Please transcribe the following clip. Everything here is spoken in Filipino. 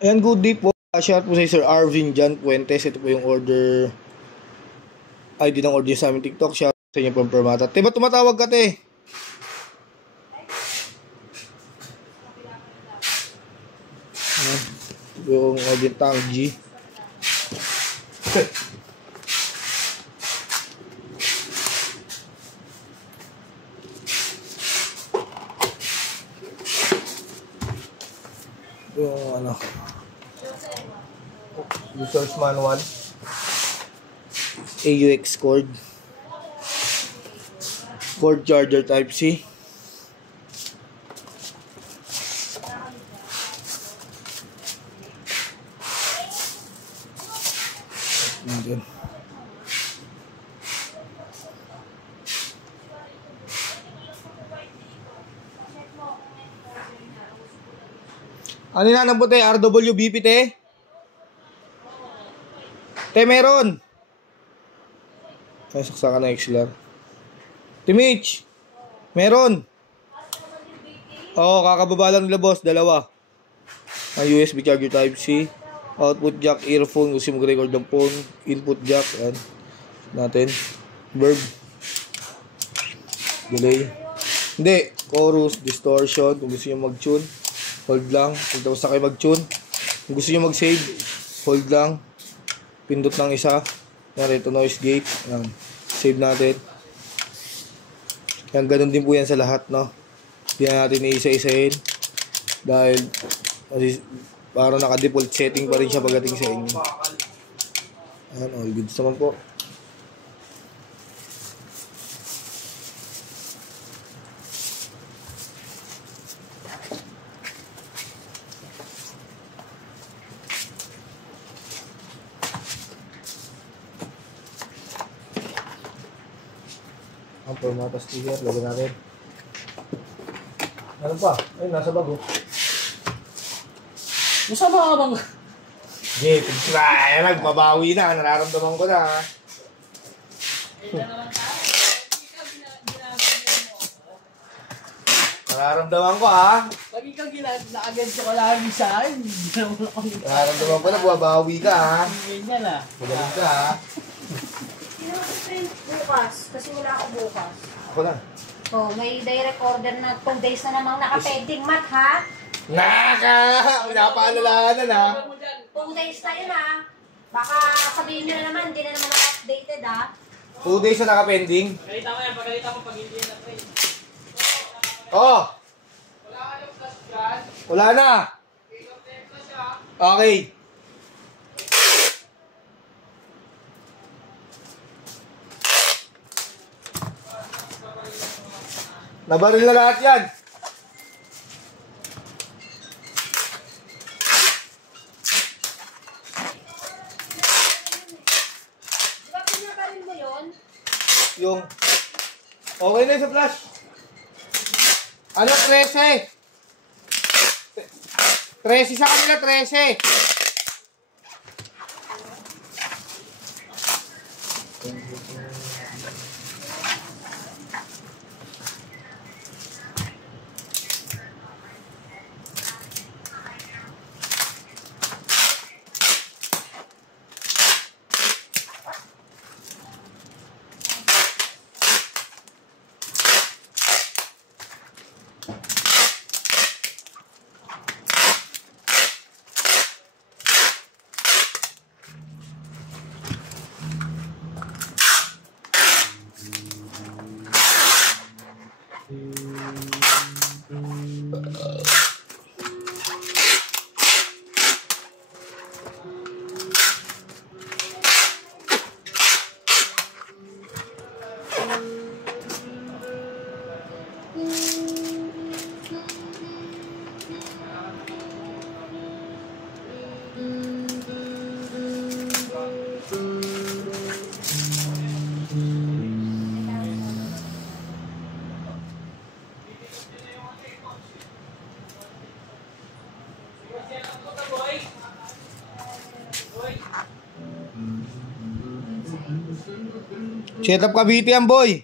Ayan, good day po. Shout po sa Sir Arvin Jan Puentes. Ito po yung order ID ng order sa aming TikTok. Shout sa inyo from Permata. Te, ba't tumatawag ka, te? Yung order Tangji. Yung ano, user's manual, AUX cord charger type C, and ano na nang puti? RWBP, te? Te, meron. Ay, saksakan na XLR. Te, Mitch, meron. Oo, kakababa lang nila, boss. Dalawa. Ang USB charger type C. Output jack, earphone. Gusto mo mag-record ng phone. Input jack. Ayan. Natin. Verb. Delay. Hindi. Chorus, distortion. Kung gusto nyo mag-tune, hold lang. Kung tapos na kayo mag-tune. Kung gusto nyo mag-save, hold lang. Pindot ng isa. Yan, ito noise gate. Yan. Save natin. Yan, ganun din po yan sa lahat, no? Hindi na natin iisa-isahin. Dahil, parang naka-default setting pa rin siya pagdating sa inyo. Yan, all goods naman po. Ang Permata sticker, lagyan natin. Ano pa? Ay, nasa bago. Masama ka bang? Jay, pagkaya, nagbabawi na. Nararamdaman ko na. Nararamdaman ko, ha? Lagi kang na-agensya ko lagi sa akin. Nararamdaman ko na, buwabawi ka, ha? Ganyan, ha? Magaling ka, ha? Sino mag-print bukas? Kasi wala ako bukas. Ako lang. Oh, may direct order na 2 days na namang naka-pending mat, ha? Pinapaalalahanan, ha? 2 days na yun, ha? Baka sabihin nyo na naman, hindi na naman naka-updated, ha? 2 days na naka-pending. Pagkalita mo yan, pagkalita mo pag hindi na trade. Oh! Wala ka yung plus dyan. Wala na! Okay. Nabaril na lahat yan. Di ba pinabaril mo yun? Yung... Okay na yung sa flash. Ano, 13? 13 sa kanila, 13. Set up Cavite yan, boy.